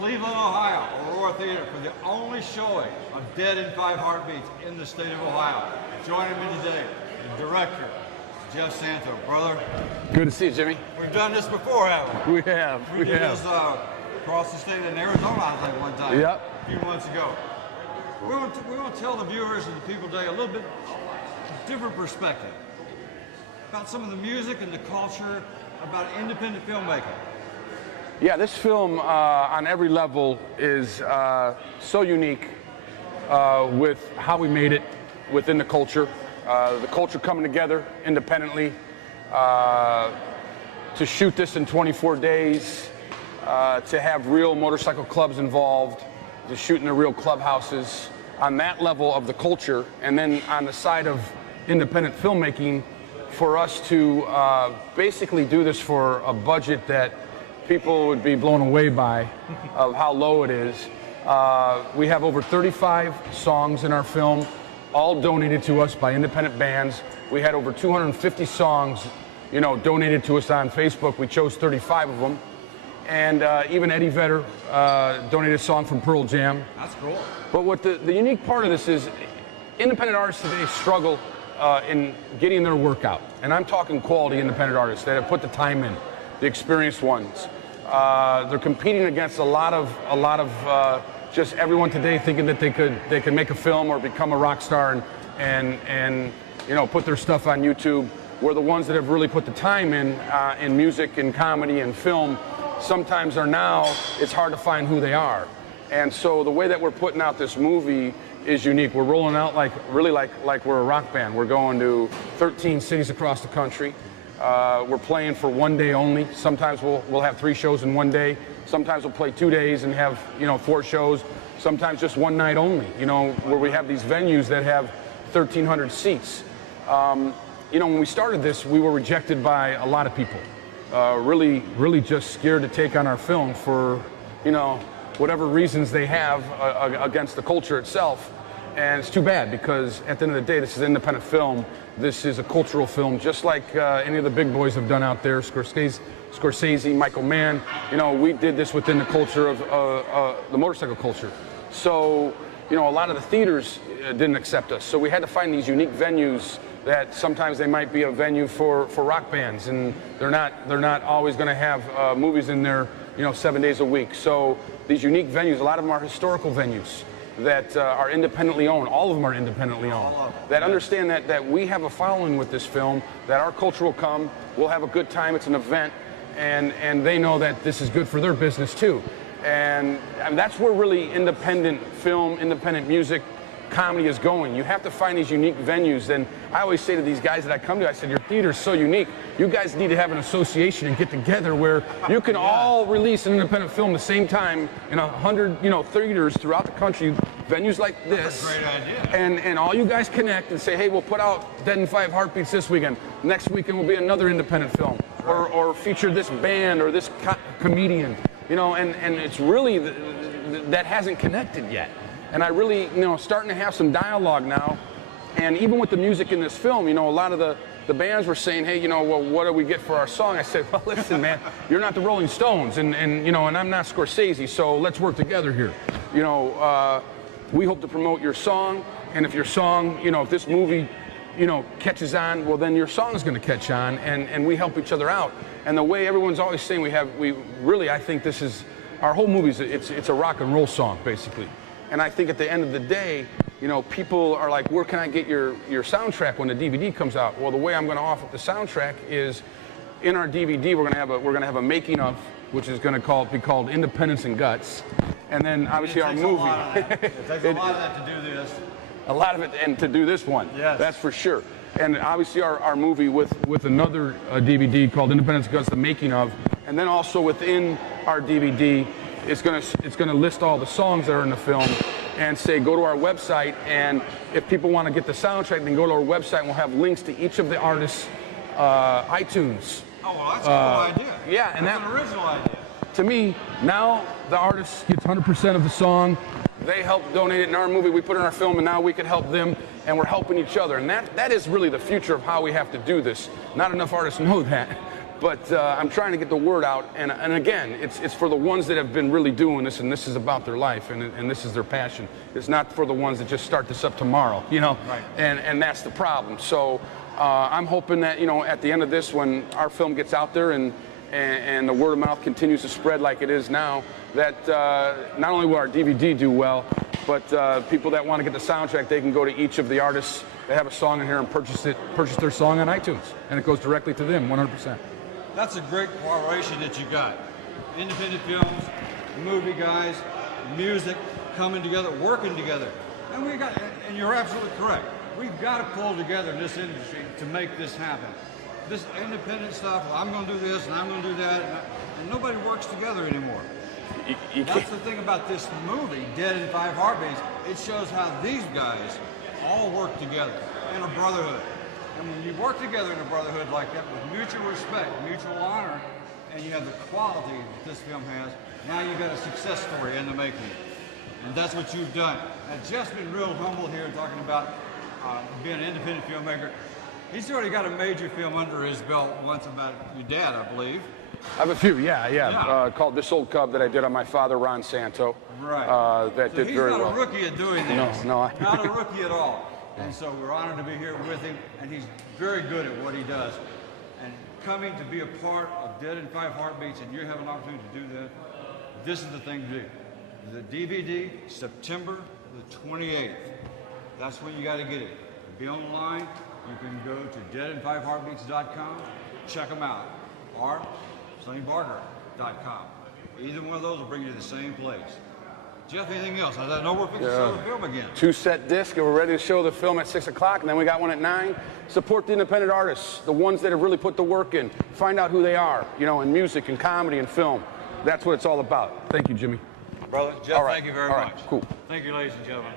Cleveland, Ohio, Aurora Theater for the only showing of Dead in 5 Heartbeats in the state of Ohio. Joining me today, the director, Jeff Santo. Brother. Good to see you, Jimmy. We've done this before, haven't we? We have. We did this across the state in Arizona, I think, one time. Yep. A few months ago. We want to tell the viewers and the people today a little bit different perspective about some of the music and the culture about independent filmmaking. Yeah, this film on every level is so unique with how we made it within the culture coming together independently to shoot this in 24 days, to have real motorcycle clubs involved, to shoot in the real clubhouses on that level of the culture, and then on the side of independent filmmaking, for us to basically do this for a budget that people would be blown away by of how low it is. We have over 35 songs in our film, all donated to us by independent bands. We had over 250 songs, donated to us on Facebook. We chose 35 of them. And even Eddie Vedder donated a song from Pearl Jam. That's cool. But what the unique part of this is, independent artists today struggle in getting their work out. And I'm talking quality independent artists that have put the time in, the experienced ones. They're competing against a lot of just everyone today thinking that they could make a film or become a rock star and put their stuff on YouTube. Where the ones that have really put the time in music and comedy and film sometimes it's hard to find who they are. And so the way that we're putting out this movie is unique. We're rolling out like we're a rock band. We're going to 13 cities across the country. We're playing for one day only. Sometimes we'll have 3 shows in one day. Sometimes we'll play 2 days and have 4 shows. Sometimes just one night only. Where we have these venues that have 1,300 seats. When we started this, we were rejected by a lot of people. Really just scared to take on our film for whatever reasons they have against the culture itself. And it's too bad, because at the end of the day, this is independent film. This is a cultural film, just like any of the big boys have done out there. Scorsese, Michael Mann. We did this within the culture of the motorcycle culture. So, a lot of the theaters didn't accept us. So we had to find these unique venues that sometimes they might be a venue for rock bands, and they're not always going to have movies in there, 7 days a week. So these unique venues, a lot of them are historical venues that are independently owned. All of them are independently owned. That understand that we have a following with this film, that our culture will come, we'll have a good time, it's an event, and they know that this is good for their business too. And that's where really independent film, independent music, comedy is going. You have to find these unique venues. And I always say to these guys that I come to, I said, your theater's so unique. You guys need to have an association and get together where you can all release an independent film at the same time in 100, theaters throughout the country, venues like this. That's a great idea. And all you guys connect and say, hey, we'll put out Dead in 5 Heartbeats this weekend. Next weekend will be another independent film. Or feature this band or this comedian. And it's really that hasn't connected yet. And I really, starting to have some dialogue now. And even with the music in this film, a lot of the bands were saying, hey, well, what do we get for our song? I said, well, listen, man, you're not the Rolling Stones, and I'm not Scorsese, so let's work together here. We hope to promote your song, and if your song, if this movie, catches on, well, then your song is going to catch on, and we help each other out. And the way everyone's always saying I think this is, our whole movie it's a rock and roll song, basically. And I think at the end of the day, people are like, where can I get your soundtrack when the DVD comes out? Well, the way I'm going to offer the soundtrack is in our DVD. We're going to have a making of, which is going to be called Independence and Guts, and then obviously our movie. It takes a lot of that to do this. A lot of it, and to do this one. Yes. That's for sure. And obviously our movie with another DVD called Independence and Guts, the making of, and then also within our DVD. It's gonna list all the songs that are in the film and say go to our website, and if people want to get the soundtrack, then go to our website and we'll have links to each of the artists' iTunes. Oh, well, that's a cool idea. Yeah, and that's an original idea. To me, now the artist gets 100% of the song. They help donate it in our movie, we put it in our film, and now we can help them, and we're helping each other. And that is really the future of how we have to do this. Not enough artists know that. But I'm trying to get the word out, and again, it's for the ones that have been really doing this, and this is about their life, and this is their passion. It's not for the ones that just start this up tomorrow, you know. Right. And that's the problem. So I'm hoping that, you know, at the end of this, when our film gets out there and the word of mouth continues to spread like it is now, that not only will our DVD do well, but people that want to get the soundtrack, they can go to each of the artists that have a song in here and purchase their song on iTunes, and it goes directly to them 100%. That's a great correlation that you got. Independent films, movie guys, music coming together, working together. And you're absolutely correct. We've got to pull together in this industry to make this happen. This independent stuff, well, I'm going to do this and I'm going to do that, and nobody works together anymore. That's the thing about this movie, Dead in 5 Heartbeats. It shows how these guys all work together in a brotherhood. And when you work together in a brotherhood like that with mutual respect, mutual honor, and you have the quality that this film has, now you've got a success story in the making. And that's what you've done. And Jeff's been real humble here talking about being an independent filmmaker. He's already got a major film under his belt once about your dad, I believe. I have a few, yeah. Called This Old Cub that I did on my father, Ron Santo. Right. That did very well. He's not a rookie at doing this. No. Not a rookie at all. And so we're honored to be here with him, and he's very good at what he does. And coming to be a part of Dead in 5 Heartbeats, and you have an opportunity to do that, this is the thing to do. The DVD, September the 28th. That's when you got to get it. Be online. You can go to deadin5heartbeats.com, check them out, or SonnyBarker.com. Either one of those will bring you to the same place. Jeff, anything else? I know we're fixing to show the film again. 2-set disc, and we're ready to show the film at 6 o'clock, and then we got one at 9. Support the independent artists, the ones that have really put the work in. Find out who they are, you know, in music and comedy and film. That's what it's all about. Thank you, Jimmy. Brother, Jeff, thank you very much. Cool. Thank you, ladies and gentlemen.